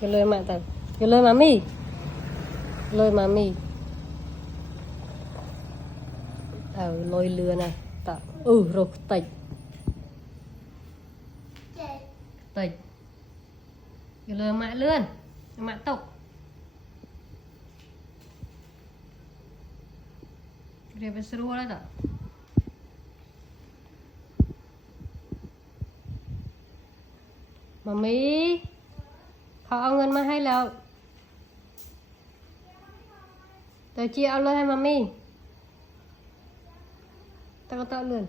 Vô lơi mẹ tao. Vô lơi mami. Lơi mami. Lôi lừa này. Tao. Rồi tịch. Tịch. Vô lơi mẹ lươn. Mẹ tục. Dia berseru lah tak? Mami, họเอาเงินมาให้แล้วแต่จีเอาเลยให้มัมมี่ตะก็ต่อเลื่อน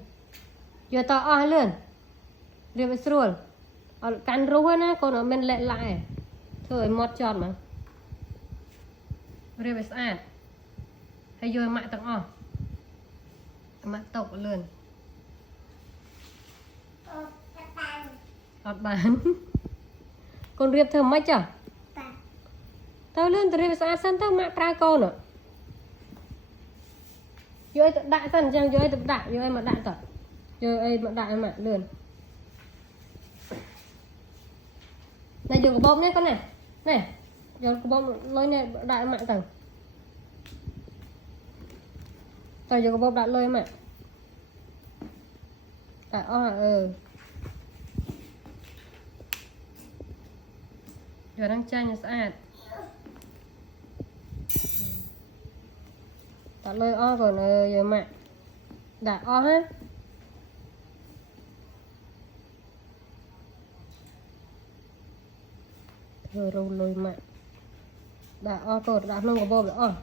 อย่าต่ออ้อให้เลื่อนเรียบไปสรวลเอากันรู้นะคนเอามันเละลายเธอไอ้มดจอดมั้งเรียบไปสะอาดให้โยนหมะตังอ้อหมะตกเลื่อนอดบานcon riệp thơm mấy chả tao lên từ riệp xa sân tao mạ pra con nữa vô ai đại sân chăng vô ai tập đại vô ai mà đại tỏ vô ai mà đại mà lườn này dùng cái bom nhé con này dùng cái bom lôi này đại mạng tầng tao dùng cái bom đại lôi mà đại giờ đang chanh sạch tạo lơi còn giờ mẹ đã hết thừa rồi lôi mẹ đã còn đã nông có bom nữa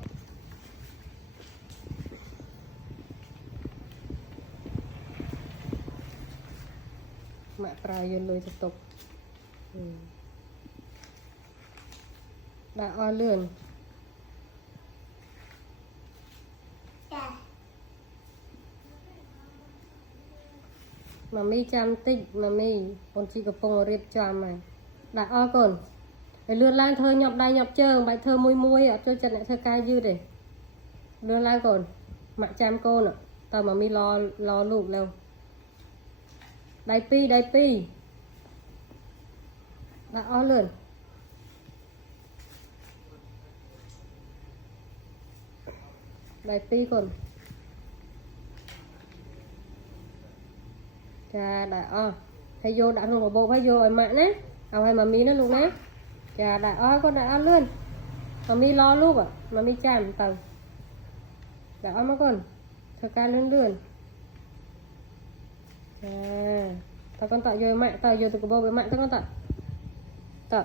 mẹ prai vô lôi tiếp tục đã lươn mami chăm tích mami con chị gặp phong riệp chăm này đã còn để lươn lan thơ nhọc đai nhọc chơi bài thơ môi môi ở cho chân lại thơ ca dư để lươn lan còn mẹ chăm con ạ tao mami lo lụt đâu đại pi đã lươn đại pi còn chà đại hay vô đã không có bộ hay vô ở mạng đấyเอาให้มามีนะลูกนะจ้าได้ก็ได้เลื่อนมามีรอลูกอ่ะมามีจานเต่าได้มาก่อนเธอการเลื่อนตาcon tạo vô mạng tạo vô từ cái bộ với mạng tao con tạo